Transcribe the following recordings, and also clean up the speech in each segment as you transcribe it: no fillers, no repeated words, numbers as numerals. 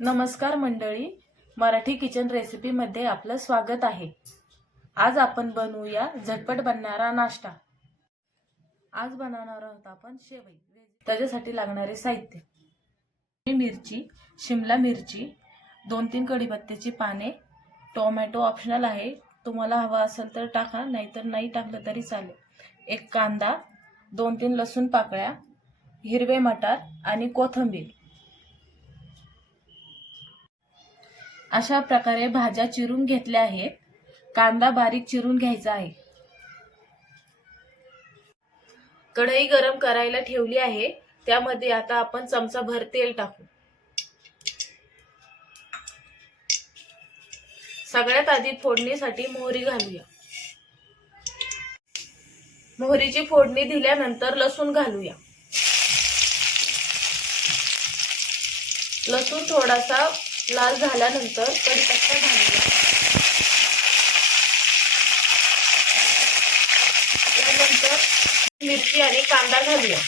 नमस्कार मंडळी, Marathi kitchen recipe मध्ये आपलं स्वागत आहे। आज आपण बनवूया झटपट बनणारा नाश्ता। आज बनवणार आहोत आपण शेवई। त्याच्यासाठी लागणारे साहित्य: मिरची, शिमला मिरची, 2-3 कढीपत्त्याची पाने, टोमॅटो ऑप्शनल आहे, तुम्हाला हवा असेल तर टाका, नाहीतर नाही टाकलं तरी चालेल। एक कांदा, 2-3 लसूण पाकळ्या, हिरवे मटार आणि कोथिंबीर। अशा प्रकारे भाज्या चिरून घेतल्या आहेत। कांदा बारीक चिरून घ्यायचा आहे। कढई गरम करायला ठेवली आहे, त्यामध्ये आता आपण चमचाभर तेल टाकू। सगळ्यात आधी फोडणीसाठी मोहरी घालूया। मोहरीची फोडणी दिल्यानंतर लसूण घालूया। लसूण थोडासा लाल झाल्यानंतर कढीपत्ता घालूया। त्यानंतर मिरची आणि कांदा घालूया।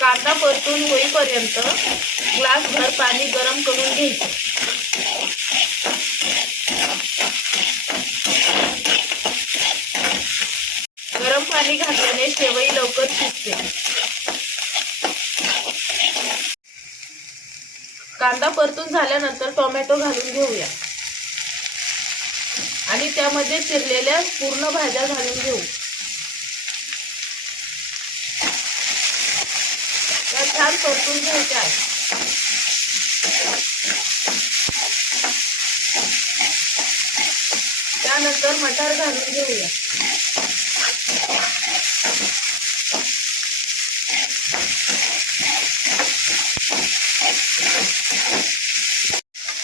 कांदा परतून होईपर्यंत ग्लासभर पाणी गरम करून घ्यायचं। गरम पाणी घातल्याने शेवई लवकर शिजते। कांदा परतून झाल्यानंतर टोमॅटो घालून घेऊया आणि त्यामध्ये चिरलेल्या पूर्ण भाज्या घालून घेऊ। त्या छान परतून घ्यायच्या आहेत। त्यानंतर मटार घालून घेऊया।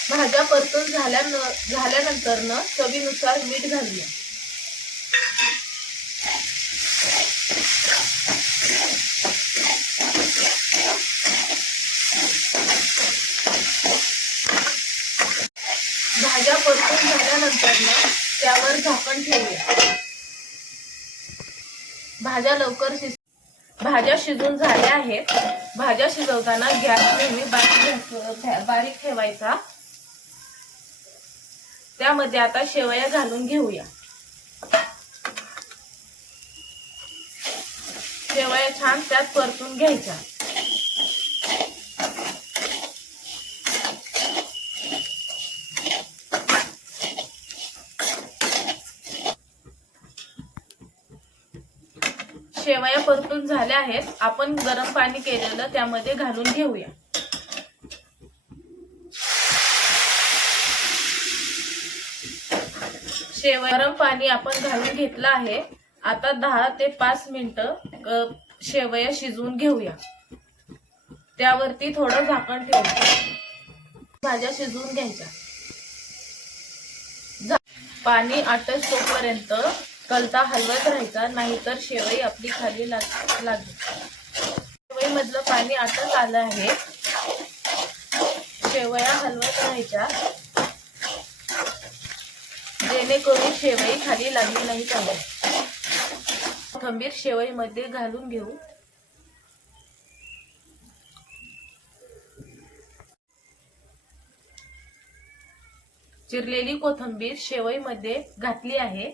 भाज्या परतून झाल्यानंतर चवीनुसार मीठ घालूया। भाज्या परतून झाल्यानंतर त्यावर झाकण ठेवूया। भाज्या शिजून झाल्या आहेत। भाज्या शिजवताना गॅस नेहमी बारीक ठेवायचा। त्यामध्ये आता शेवया घालून घेऊया। शेवया छान त्यात परतून घ्यायच्या। शेवया परतून झाल्या आहेत, आपण गरम पाणी केलेलं त्यामध्ये घालून घेऊया। गरम पाणी आपण घालून घेतलं आहे। आता 10 ते 5 मिनिटं शेवया शिजवून घेऊया। त्यावरती थोडं झाकण ठेवूया। भाज्या शिजवून घ्यायच्या। पाणी आटोपर्यंत कलता हलवत राहायचा, नाहीतर शेवई आपली खाली लागेल। शेवई मधलं पाणी आटत आलं आहे। शेवया हलवत राहायच्या, जेणेकरून शेवई खाली लागली नाही पाहिजे। कोथिंबीर शेवई मध्ये घालून घेऊ। चिरलेली कोथिंबीर शेवई मध्ये घातली आहे।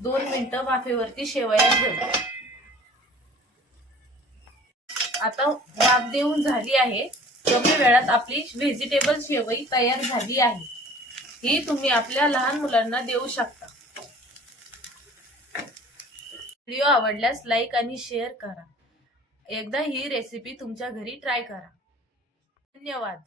2 मिनिटं वाफेवरती शेवया ठेवू। आता वाफ देऊन झाली आहे। कमी वेळात आपली व्हेजिटेबल शेवई तयार झाली आहे। ही तुम्ही आपल्या लहान मुलांना देऊ शकता। व्हिडिओ आवडल्यास लाईक आणि शेअर करा। एकदा ही रेसिपी तुमच्या घरी ट्राय करा। धन्यवाद।